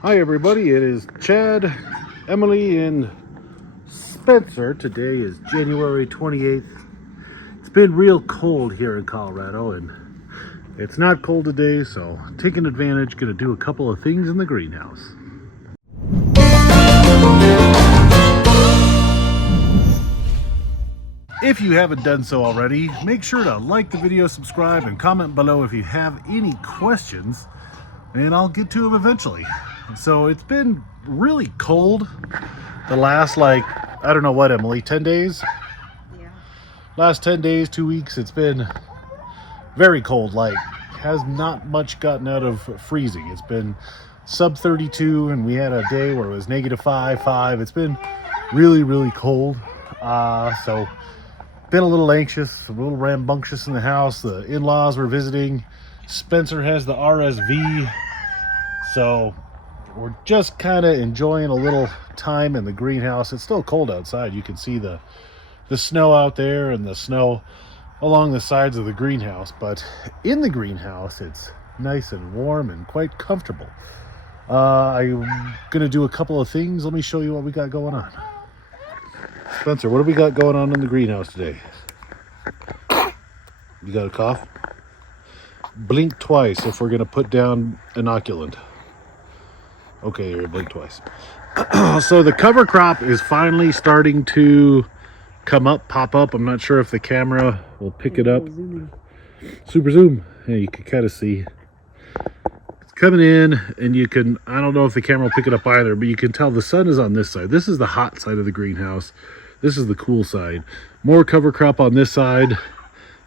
Hi everybody, it is Chad, Emily, and Spencer. Today is January 28th. It's been real cold here in Colorado, and it's not cold today, so taking advantage, gonna do a couple of things in the greenhouse. If you haven't done so already, make sure to like the video, subscribe, and comment below if you have any questions, and I'll get to them eventually. So it's been really cold the last, I don't know what, Emily, 10 days? Yeah. Last 10 days, 2 weeks, it's been very cold. Has not much gotten out of freezing. It's been sub 32, and we had a day where it was -5. It's been really, really cold. So been a little anxious, a little rambunctious in the house. The in-laws were visiting. Spencer has the RSV. So we're just kind of enjoying a little time in the greenhouse. It's still cold outside. You can see the snow out there and the snow along the sides of the greenhouse, but in the greenhouse it's nice and warm and quite comfortable. I'm gonna do a couple of things. Let me show you what we got going on. Spencer, what do we got going on in the greenhouse today? You got a cough? Blink twice if we're gonna put down inoculant. Okay, you're blink twice. So the cover crop is finally starting to pop up. I'm not sure if the camera will pick it up. Super zoom. Hey, you can kind of see it's coming in, and you can, I don't know if the camera will pick it up either, but you can tell the sun is on this side. This is the hot side of the greenhouse. This is the cool side. More cover crop on this side.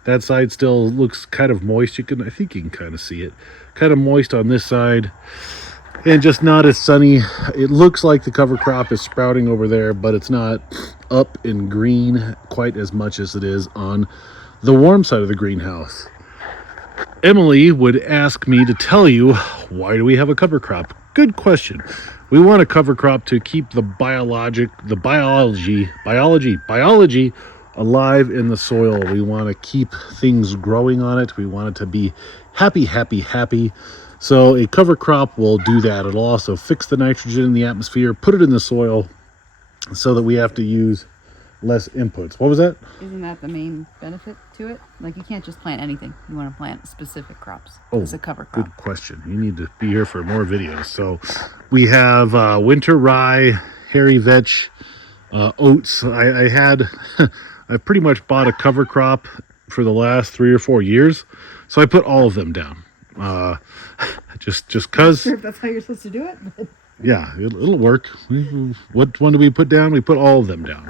That side still looks kind of moist. I think you can kind of see it. Kind of moist on this side, and just not as sunny. It looks like the cover crop is sprouting over there, but it's not up in green quite as much as it is on the warm side of the greenhouse. Emily would ask me to tell you, why do we have a cover crop? Good question. We want a cover crop to keep the biology alive in the soil. We want to keep things growing on it. We want it to be happy. So a cover crop will do that. It'll also fix the nitrogen in the atmosphere, put it in the soil so that we have to use less inputs. What was that? Isn't that the main benefit to it? Like, you can't just plant anything. You want to plant specific crops. Oh, it's a cover crop. Good question. You need to be here for more videos. So we have winter rye, hairy vetch, oats. I pretty much bought a cover crop for the last 3 or 4 years, so I put all of them down. Just cause. Sure if that's how you're supposed to do it. But yeah, it'll work. What one do we put down? We put all of them down.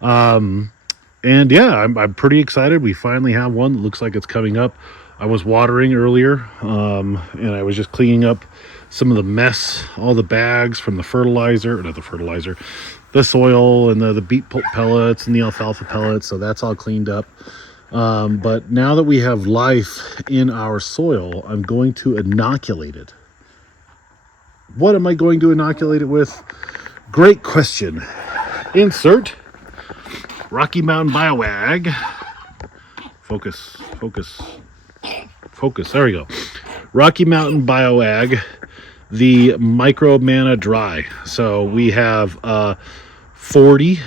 And yeah, I'm pretty excited. We finally have one that looks like it's coming up. I was watering earlier, and I was just cleaning up some of the mess, all the bags from the the soil and the beet pellets and the alfalfa pellets. So that's all cleaned up. But now that we have life in our soil, I'm going to inoculate it. What am I going to inoculate it with? Great question. Insert Rocky Mountain BioAg. Focus. There we go. Rocky Mountain BioAg, the Microbe Manna Dry. So we have 40,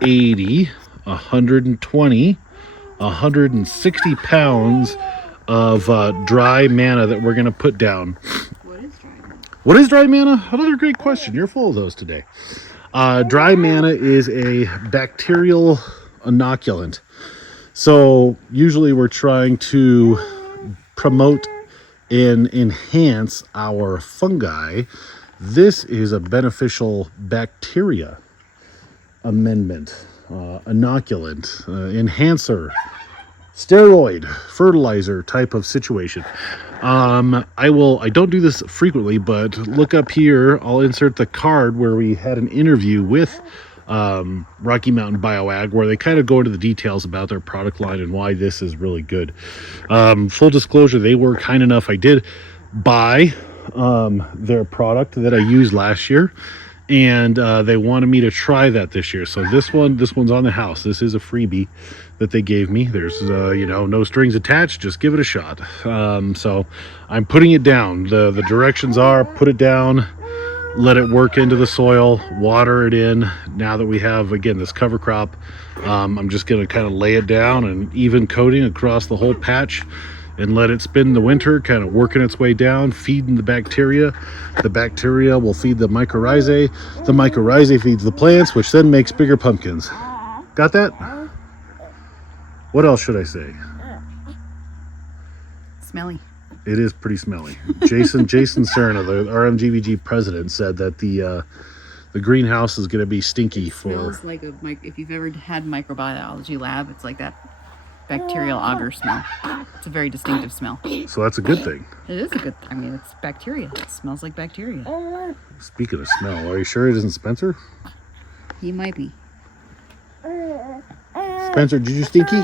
80, 120, 160 pounds of dry manna that we're going to put down. What is dry manna? Another great question. You're full of those today. Dry manna is a bacterial inoculant. So usually we're trying to promote and enhance our fungi. This is a beneficial bacteria amendment, inoculant, enhancer, steroid, fertilizer type of situation. I don't do this frequently, but look up here. I'll insert the card where we had an interview with Rocky Mountain BioAg, where they kind of go into the details about their product line and why this is really good. Full disclosure, they were kind enough. I did buy their product that I used last year, and they wanted me to try that this year. So this one's on the house. This is a freebie that they gave me. There's no strings attached, just give it a shot. So I'm putting it down. The directions are put it down let it work into the soil, water it in. Now that we have, again, this cover crop, I'm just going to kind of lay it down and even coating across the whole patch and let it spend the winter, kind of working its way down, feeding the bacteria. The bacteria will feed the mycorrhizae. The mycorrhizae feeds the plants, which then makes bigger pumpkins. Got that? What else should I say? Smelly. It is pretty smelly. Jason Serna, the RMGVG president, said that the greenhouse is going to be stinky for. Smells like if you've ever had microbiology lab, it's like that bacterial agar smell. It's a very distinctive smell. So that's a good thing. It is a good. I mean, it's bacteria. It smells like bacteria. Speaking of smell, are you sure it isn't Spencer? He might be. Spencer, did you stinky?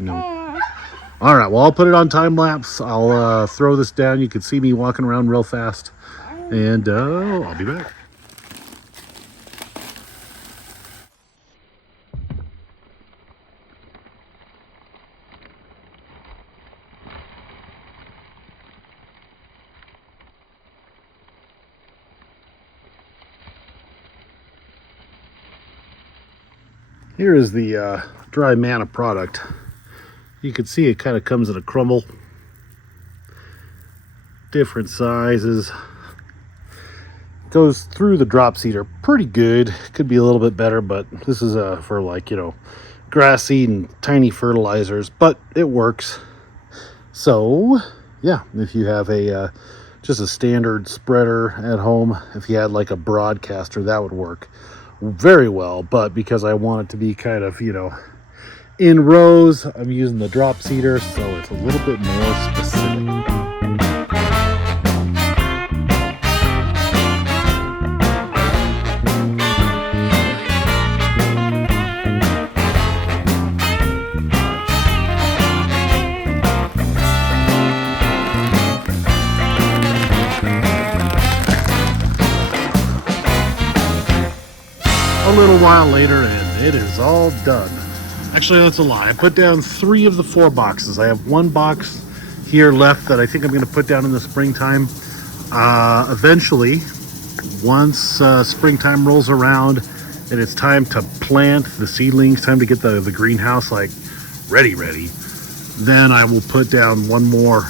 No. All right, well, I'll put it on time lapse. I'll throw this down. You can see me walking around real fast, and I'll be back. Here is the dry Manna product. You can see it kind of comes in a crumble. Different sizes. Goes through the drop seeder pretty good. Could be a little bit better, but this is for, like, you know, grass seed and tiny fertilizers, but it works. So yeah, if you have a just a standard spreader at home, if you had like a broadcaster, that would work very well. But because I want it to be kind of, you know, in rows, I'm using the drop seeder, so it's a little bit more specific. A little while later, and it is all done. Actually, that's a lie. I put down 3 of the 4 boxes. I have 1 box here left that I think I'm going to put down in the springtime. Eventually, once springtime rolls around and it's time to plant the seedlings, time to get the greenhouse like ready, then I will put down 1 more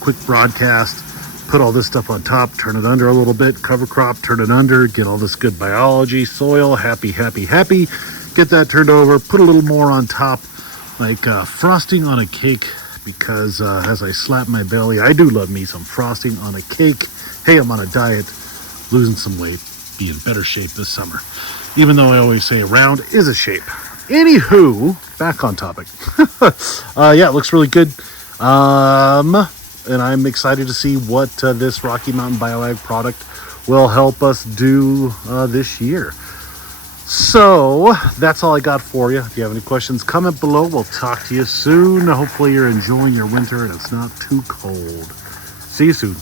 quick broadcast, put all this stuff on top, turn it under a little bit, cover crop, turn it under, get all this good biology, soil, happy. Get that turned over, put a little more on top, like frosting on a cake, because as I slap my belly, I do love me some frosting on a cake. Hey, I'm on a diet, losing some weight, be in better shape this summer. Even though I always say a round is a shape. Anywho, back on topic. Yeah, it looks really good. And I'm excited to see what this Rocky Mountain BioAg product will help us do this year. So that's all I got for you. If you have any questions, comment below. We'll talk to you soon. Hopefully you're enjoying your winter and it's not too cold. See you soon.